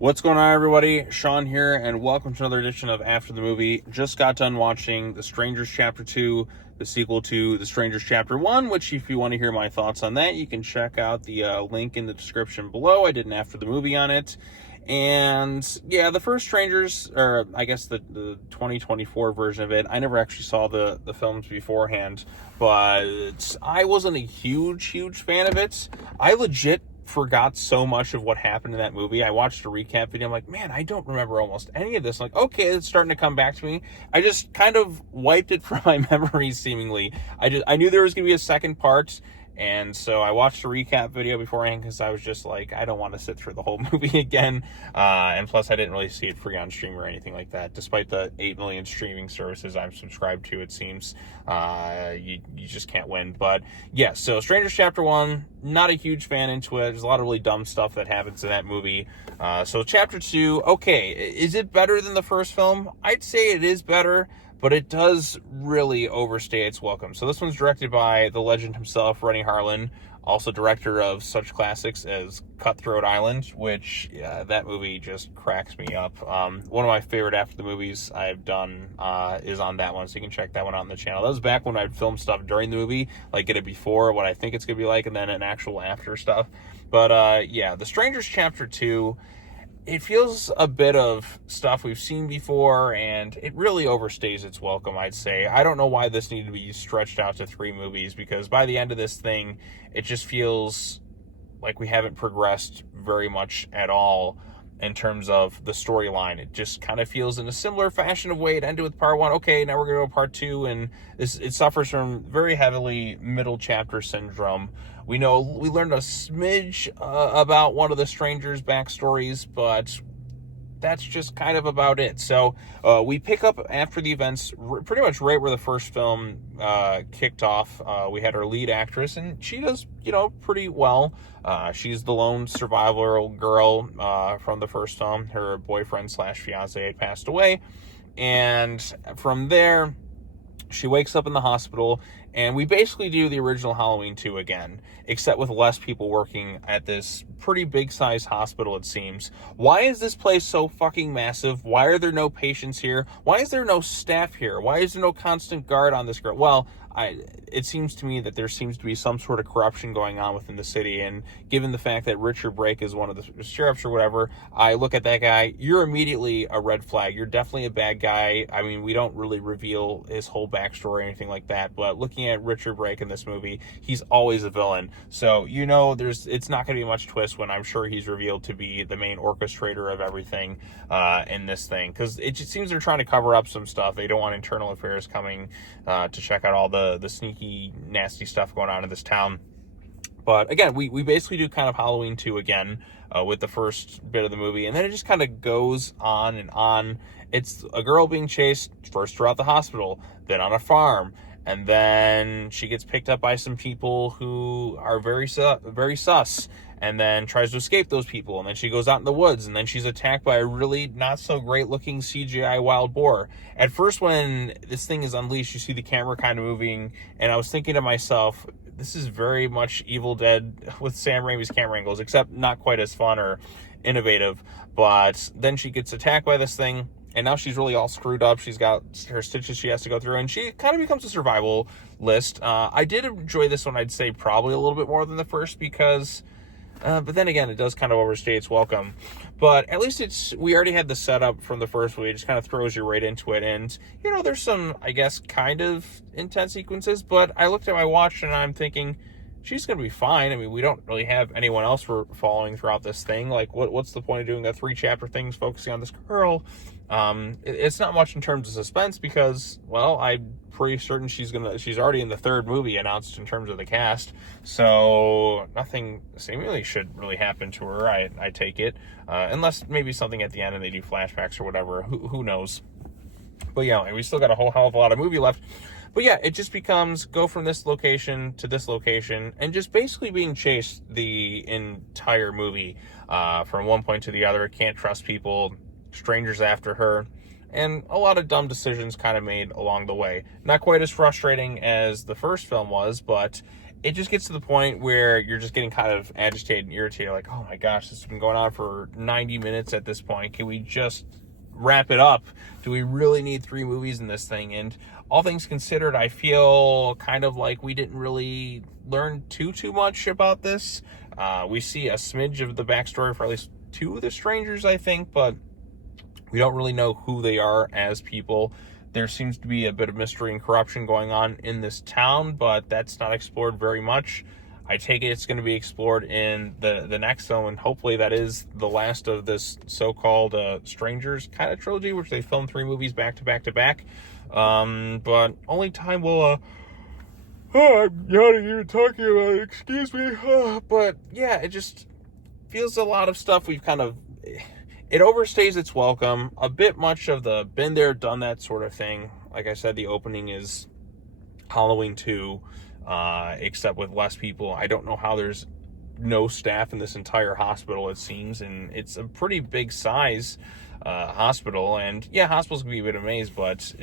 What's going on, everybody? Sean here, and welcome to another edition of After the Movie. Just got done watching The Strangers Chapter 2, the sequel to The Strangers Chapter 1, which if you want to hear my thoughts on that, you can check out the link in the description below. I did an After the Movie on it. And yeah, the first Strangers, or I guess the 2024 version of it, I never actually saw the films beforehand, but I wasn't a huge fan of it. I legit forgot so much of what happened in that movie. I watched a recap video. I'm like, man, I don't remember almost any of this. I'm like, okay, it's starting to come back to me. I just kind of wiped it from my memory, seemingly. I knew there was going to be a second part, and so I watched a recap video beforehand because I was just like, I don't want to sit through the whole movie again. And plus, I didn't really see it free on stream or anything like that. Despite the 8 million streaming services I'm subscribed to, it seems you just can't win. But yeah, so Strangers Chapter 1, not a huge fan into it. There's a lot of really dumb stuff that happens in that movie. So Chapter 2, okay, is it better than the first film? I'd say it is better, but it does really overstay its welcome. So this one's directed by the legend himself, Renny Harlin, also director of such classics as Cutthroat Island, which that movie just cracks me up. One of my favorite After the Movies I've done is on that one, so you can check that one out on the channel. That was back when I'd film stuff during the movie, like get it before, what I think it's going to be like, and then an actual after stuff. But yeah, The Strangers Chapter 2, it feels a bit of stuff we've seen before, and it really overstays its welcome, I'd say. I don't know why this needed to be stretched out to 3 movies, because by the end of this thing, it just feels like we haven't progressed very much at all in terms of the storyline. It just kind of feels in a similar fashion of way it ended with part 1. Okay, now we're going to go part 2, and it suffers from very heavily middle chapter syndrome. We learned a smidge about one of the strangers' backstories, but that's just kind of about it. So we pick up after the events pretty much right where the first film kicked off. We had our lead actress, and she does, pretty well. She's the lone survivor girl from the first film. Her boyfriend / fiance had passed away. And from there, she wakes up in the hospital, and we basically do the original Halloween 2 again, except with less people working at this pretty big-sized hospital, it seems. Why is this place so fucking massive? Why are there no patients here? Why is there no staff here? Why is there no constant guard on this girl? Well, it seems to me that there seems to be some sort of corruption going on within the city, and given the fact that Richard Brake is one of the sheriffs or whatever, I look at that guy, you're immediately a red flag. You're definitely a bad guy. I mean, we don't really reveal his whole backstory or anything like that, but looking at Richard Brake in this movie, he's always a villain. So, it's not going to be much twist when I'm sure he's revealed to be the main orchestrator of everything in this thing, because it just seems they're trying to cover up some stuff. They don't want internal affairs coming to check out all the sneaky, nasty stuff going on in this town. But again, we basically do kind of Halloween 2 again with the first bit of the movie, and then it just kind of goes on and on. It's a girl being chased first throughout the hospital, then on a farm, and then she gets picked up by some people who are very sus, and then tries to escape those people, and then she goes out in the woods, and then she's attacked by a really not so great looking CGI wild boar. At first, when this thing is unleashed, you see the camera kind of moving, and I was thinking to myself, this is very much Evil Dead with Sam Raimi's camera angles, except not quite as fun or innovative. But then she gets attacked by this thing, and now she's really all screwed up. She's got her stitches she has to go through, and she kind of becomes a survival list. I did enjoy this one, I'd say probably a little bit more than the first, because but then again, it does kind of overstay its welcome. But at least we already had the setup from the first movie. It just kind of throws you right into it. And, there's some, I guess, kind of intense sequences. But I looked at my watch and I'm thinking, she's going to be fine. I mean, we don't really have anyone else we're following throughout this thing. Like, what's the point of doing a 3-chapter thing focusing on this girl? It's not much in terms of suspense because, well, I'm pretty certain she's already in the 3rd movie announced in terms of the cast. So nothing seemingly should really happen to her, I take it. Unless maybe something at the end and they do flashbacks or whatever. Who knows? But yeah, and we still got a whole hell of a lot of movie left. But yeah, it just becomes go from this location to this location and just basically being chased the entire movie from one point to the other. Can't trust people, strangers after her, and a lot of dumb decisions kind of made along the way. Not quite as frustrating as the first film was, but it just gets to the point where you're just getting kind of agitated and irritated, like, oh my gosh, this has been going on for 90 minutes at this point. Can we just wrap it up? Do we really need 3 movies in this thing? And all things considered, I feel kind of like we didn't really learn too much about this. We see a smidge of the backstory for at least 2 of the strangers, I think, but we don't really know who they are as people. There seems to be a bit of mystery and corruption going on in this town, but that's not explored very much. I take it it's going to be explored in the next film, and hopefully that is the last of this so-called Strangers kind of trilogy, which they filmed 3 movies back to back to back. But only time will... I'm yawning even talking about it, excuse me. But yeah, it just feels a lot of stuff we've kind of... It overstays its welcome. A bit much of the been there, done that sort of thing. Like I said, the opening is Halloween 2, except with less people. I don't know how there's no staff in this entire hospital, it seems, and it's a pretty big size hospital. And yeah, hospitals can be a bit of a maze, but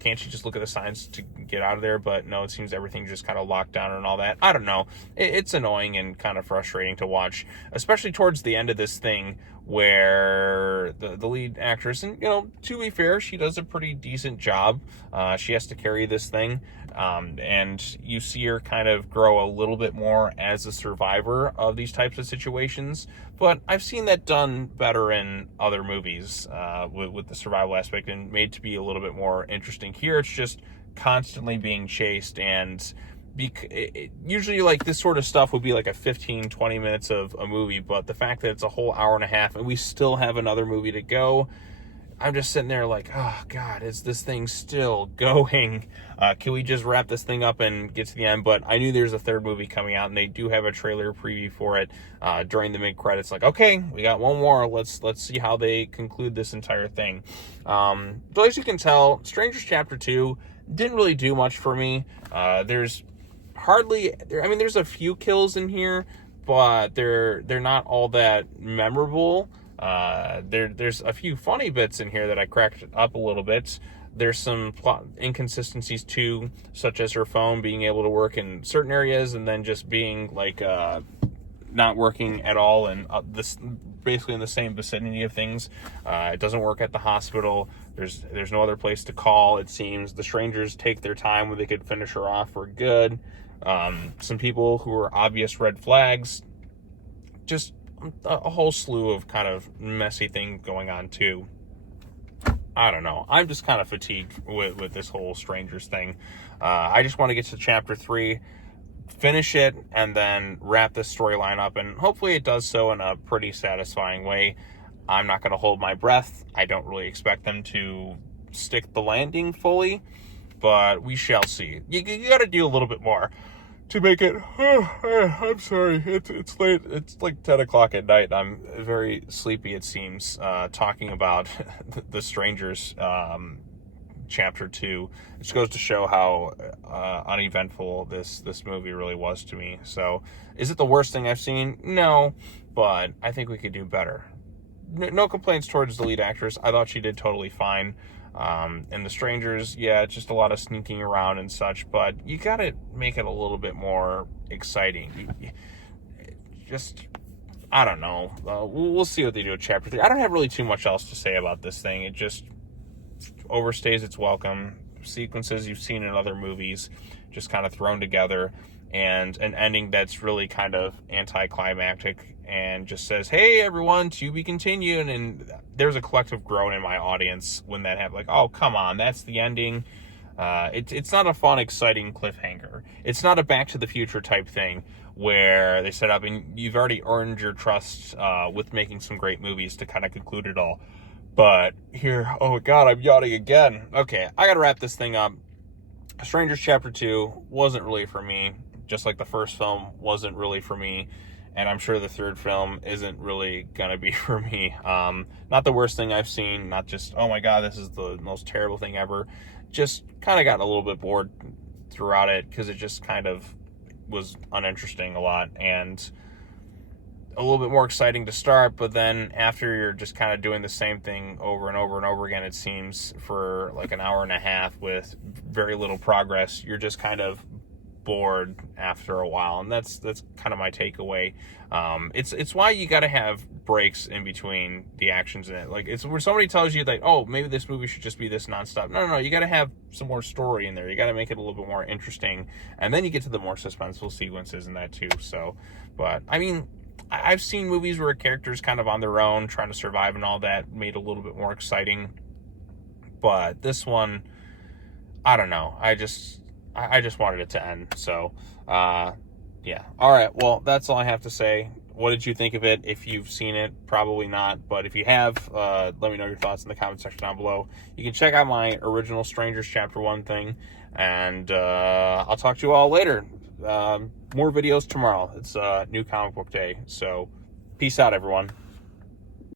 can't you just look at the signs to get out of there? But no, it seems everything just kind of locked down and all that. I don't know. It's annoying and kind of frustrating to watch, especially towards the end of this thing, where the lead actress, and to be fair, she does a pretty decent job. She has to carry this thing, and you see her kind of grow a little bit more as a survivor of these types of situations. But I've seen that done better in other movies with the survival aspect, and made to be a little bit more interesting. Here it's just constantly being chased, and usually like this sort of stuff would be like a 15-20 minutes of a movie, but the fact that it's a whole hour and a half and we still have another movie to go, I'm just sitting there like, oh god, is this thing still going? Can we just wrap this thing up and get to the end? But I knew there's a 3rd movie coming out, and they do have a trailer preview for it during the mid-credits. Like, okay, we got one more. Let's see how they conclude this entire thing. But as you can tell, Strangers Chapter 2 didn't really do much for me. There's a few kills in here, but they're not all that memorable. There's a few funny bits in here that I cracked up a little bit. There's some plot inconsistencies too, such as her phone being able to work in certain areas and then just being like not working at all, and this basically in the same vicinity of things. It doesn't work at the hospital. There's no other place to call, it seems. The strangers take their time when they could finish her off for good. Some people who are obvious red flags. Just a whole slew of kind of messy thing going on too. I don't know. I'm just kind of fatigued with this whole Strangers thing. I just want to get to Chapter 3, finish it, and then wrap this storyline up, and hopefully it does so in a pretty satisfying way. I'm not going to hold my breath. I don't really expect them to stick the landing fully, but we shall see. You got to do a little bit more to make it... I'm sorry, it's late. It's like 10 o'clock at night. I'm very sleepy, it seems, talking about the Strangers Chapter 2. It just goes to show how uneventful this movie really was to me. So, is it the worst thing I've seen? No, but I think we could do better. No complaints towards the lead actress. I thought she did totally fine. And the Strangers, yeah, just a lot of sneaking around and such, but you gotta make it a little bit more exciting. I don't know. We'll see what they do with Chapter 3. I don't have really too much else to say about this thing. It just overstays its welcome. Sequences you've seen in other movies, just kind of thrown together, and an ending that's really kind of anticlimactic and just says, hey everyone, to be continued. And there's a collective groan in my audience when that happened. Like, oh, come on, that's the ending. It's not a fun, exciting cliffhanger. It's not a Back to the Future type thing where they set up and you've already earned your trust with making some great movies to kind of conclude it all. But here, oh god, I'm yawning again. Okay, I gotta wrap this thing up. Strangers Chapter 2 wasn't really for me, just like the first film wasn't really for me, and I'm sure the 3rd film isn't really gonna be for me. Not the worst thing I've seen, not just, oh my god, this is the most terrible thing ever. Just kind of got a little bit bored throughout it, because it just kind of was uninteresting a lot, and a little bit more exciting to start, but then after you're just kind of doing the same thing over and over and over again, it seems, for like an hour and a half with very little progress, you're just kind of bored after a while, and that's kind of my takeaway. It's why you got to have breaks in between the actions in it. Like, it's where somebody tells you, like, oh, maybe this movie should just be this nonstop. No, you got to have some more story in there. You got to make it a little bit more interesting, and then you get to the more suspenseful sequences in that too. So, but I mean, I've seen movies where a character's kind of on their own, trying to survive and all that, made a little bit more exciting. But this one, I don't know. I just wanted it to end. So, yeah. All right. Well, that's all I have to say. What did you think of it? If you've seen it, probably not. But if you have, let me know your thoughts in the comment section down below. You can check out my original Strangers Chapter 1 thing. And I'll talk to you all later. More videos tomorrow. It's New Comic Book Day. So, peace out, everyone.